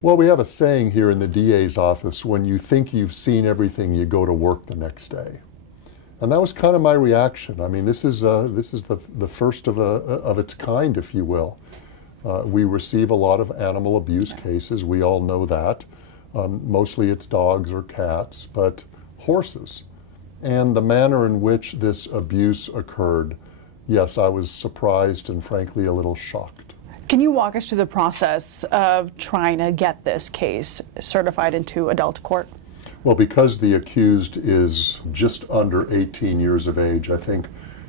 Well, we have a saying here in the DA's office: when you think you've seen everything, you go to work the next day. And that was kind of my reaction. I mean, this is the first of its kind, if you will. We receive a lot of animal abuse cases. We all know that. Mostly it's dogs or cats, but horses. And the manner in which this abuse occurred, yes, I was surprised and frankly a little shocked. Can you walk us through the process of trying to get this case certified into adult court? Well, because the accused is just under 18 years of age, I think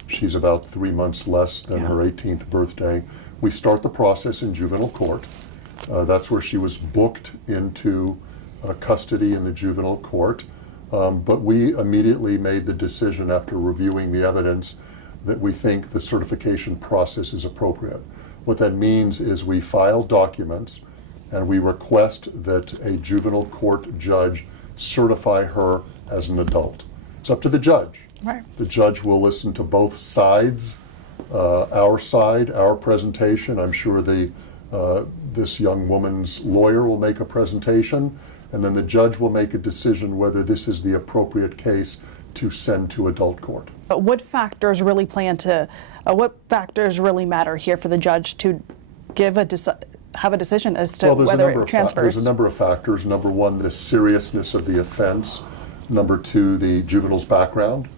she's about 3 months less than her 18th birthday, we start the process in juvenile court. That's where she was booked into custody in the juvenile court. But we immediately made the decision, after reviewing the evidence, that we think the certification process is appropriate. What that means is we file documents and we request that a juvenile court judge certify her as an adult. It's up to the judge. Right. The judge will listen to both sides, our side, our presentation. I'm sure this young woman's lawyer will make a presentation, and then the judge will make a decision whether this is the appropriate case to send to adult court. But what factors really matter here for the judge to have a decision as to whether it transfers? There's a number of factors. Number one, the seriousness of the offense. Number two, the juvenile's background.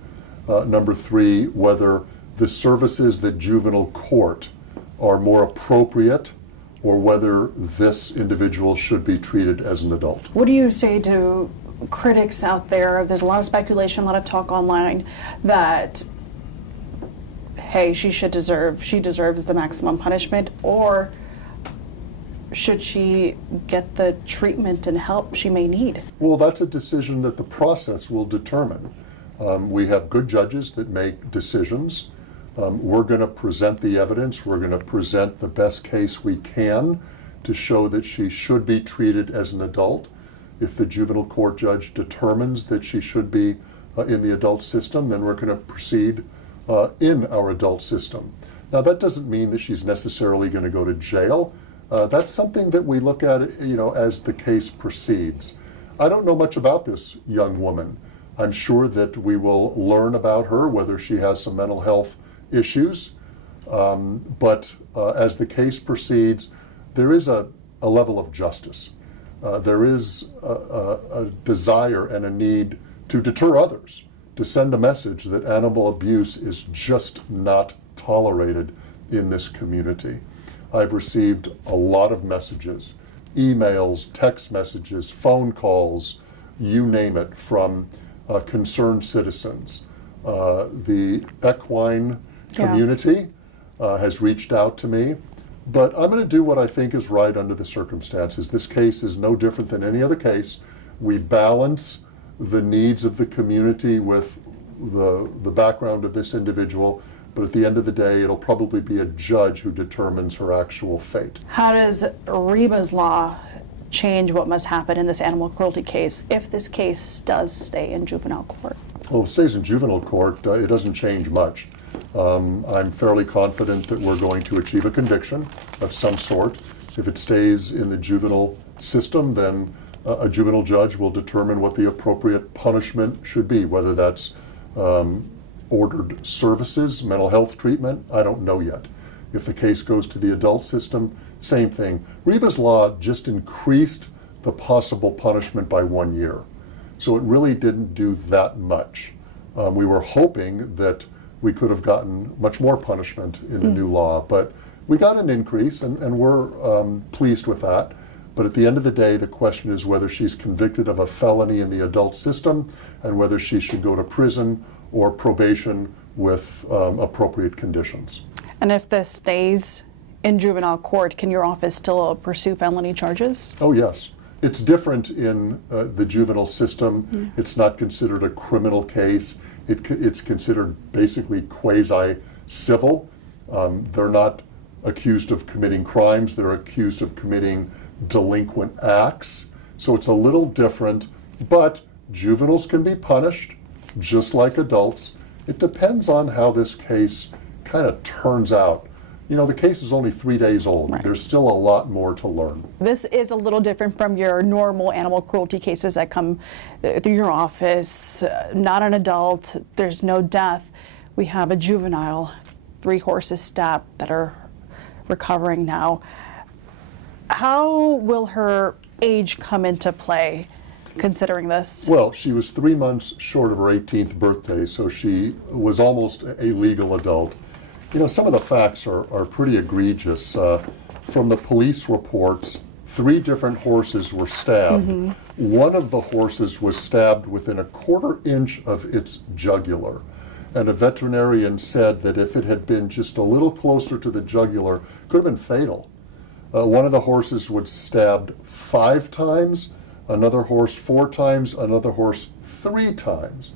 Number three, whether the services that juvenile court are more appropriate, or whether this individual should be treated as an adult. What do you say to critics out there? There's a lot of speculation, a lot of talk online that, hey, she deserves the maximum punishment, or should she get the treatment and help she may need? Well, that's a decision that the process will determine. We have good judges that make decisions. We're going to present the evidence. We're going to present the best case we can to show that she should be treated as an adult. If the juvenile court judge determines that she should be in the adult system, then we're going to proceed in our adult system. Now, that doesn't mean that she's necessarily going to go to jail. That's something that we look at, as the case proceeds. I don't know much about this young woman. I'm sure that we will learn about her, whether she has some mental health issues. But as the case proceeds, there is a level of justice. There is a desire and a need to deter others, to send a message that animal abuse is just not tolerated in this community. I've received a lot of messages, emails, text messages, phone calls, you name it, from concerned citizens. The equine community has reached out to me, but I'm going to do what I think is right under the circumstances. This case is no different than any other case. We balance the needs of the community with the background of this individual, but at the end of the day, it'll probably be a judge who determines her actual fate. How does Reeba's law change what must happen in this animal cruelty case if this case does stay in juvenile court? Well, if it stays in juvenile court, it doesn't change much. I'm fairly confident that we're going to achieve a conviction of some sort. If it stays in the juvenile system, then a juvenile judge will determine what the appropriate punishment should be, whether that's ordered services, mental health treatment, I don't know yet. If the case goes to the adult system, same thing. Reeba's law just increased the possible punishment by 1 year. So it really didn't do that much. We were hoping that we could have gotten much more punishment in the new law, but we got an increase, and we're pleased with that. But at the end of the day, the question is whether she's convicted of a felony in the adult system and whether she should go to prison or probation with appropriate conditions. And if this stays in juvenile court, can your office still pursue felony charges? Oh, yes. It's different in the juvenile system. It's not considered a criminal case. It's considered basically quasi-civil. They're not accused of committing crimes. They're accused of committing delinquent acts. So it's a little different, but juveniles can be punished just like adults. It depends on how this case kind of turns out. You know, the case is only 3 days old. Right. There's still a lot more to learn. This is a little different from your normal animal cruelty cases that come through your office. Not an adult, there's no death. We have a juvenile, 3 horses stabbed that are recovering now. How will her age come into play considering this? Well, she was 3 months short of her 18th birthday, so she was almost a legal adult. You know, some of the facts are pretty egregious. From the police reports, 3 different horses were stabbed. One of the horses was stabbed within a 1/4 inch of its jugular. And a veterinarian said that if it had been just a little closer to the jugular, it could have been fatal. One of the horses was stabbed 5 times, another horse 4 times, another horse 3 times.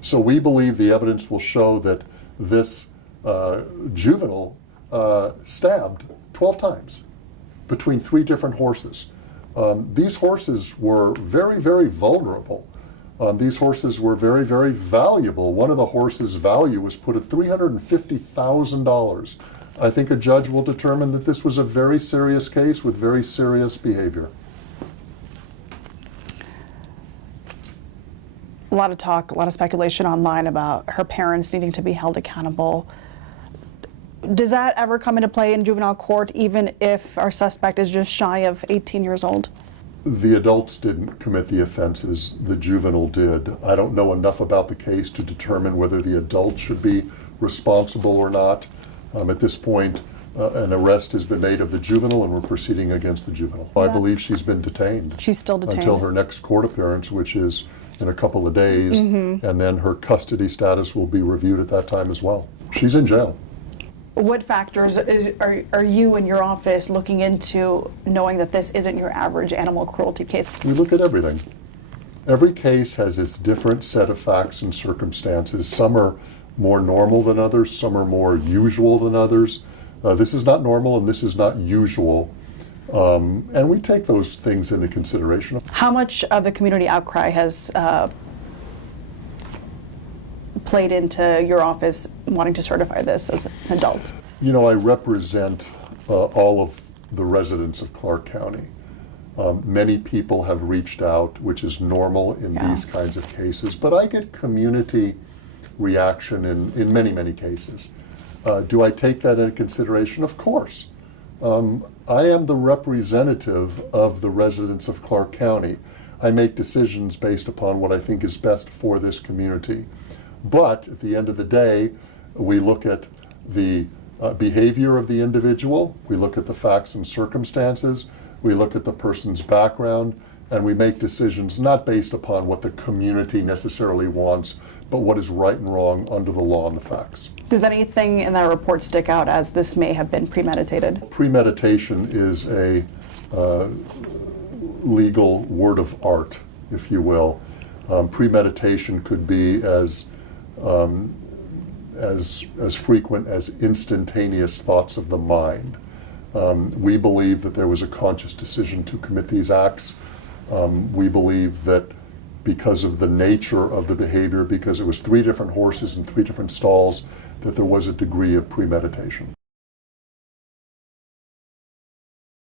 So we believe the evidence will show that this juvenile stabbed 12 times between 3 different horses. These horses were very, very vulnerable. These horses were very, very valuable. One of the horses' value was put at $350,000. I think a judge will determine that this was a very serious case with very serious behavior. A lot of talk, a lot of speculation online about her parents needing to be held accountable. Does that ever come into play in juvenile court, even if our suspect is just shy of 18 years old? The adults didn't commit the offenses, the juvenile did. I don't know enough about the case to determine whether the adult should be responsible or not. At this point, an arrest has been made of the juvenile and we're proceeding against the juvenile. I believe she's been detained. She's still detained. Until her next court appearance, which is in a couple of days, and then her custody status will be reviewed at that time as well. She's in jail. What factors are you in your office looking into, knowing that this isn't your average animal cruelty case? We look at everything. Every case has its different set of facts and circumstances. Some are more normal than others, some are more usual than others. This is not normal and this is not usual. And we take those things into consideration. How much of the community outcry has played into your office wanting to certify this as an adult? You know, I represent all of the residents of Clark County. Many people have reached out, which is normal in these kinds of cases, but I get community reaction in many, many cases. Do I take that into consideration? Of course. I am the representative of the residents of Clark County. I make decisions based upon what I think is best for this community. But at the end of the day, we look at the behavior of the individual, we look at the facts and circumstances, we look at the person's background, and we make decisions not based upon what the community necessarily wants, but what is right and wrong under the law and the facts. Does anything in that report stick out as this may have been premeditated? Premeditation is a legal word of art, if you will. Premeditation could be as frequent as instantaneous thoughts of the mind. We believe that there was a conscious decision to commit these acts. We believe that because of the nature of the behavior, because it was 3 different horses in 3 different stalls, that there was a degree of premeditation.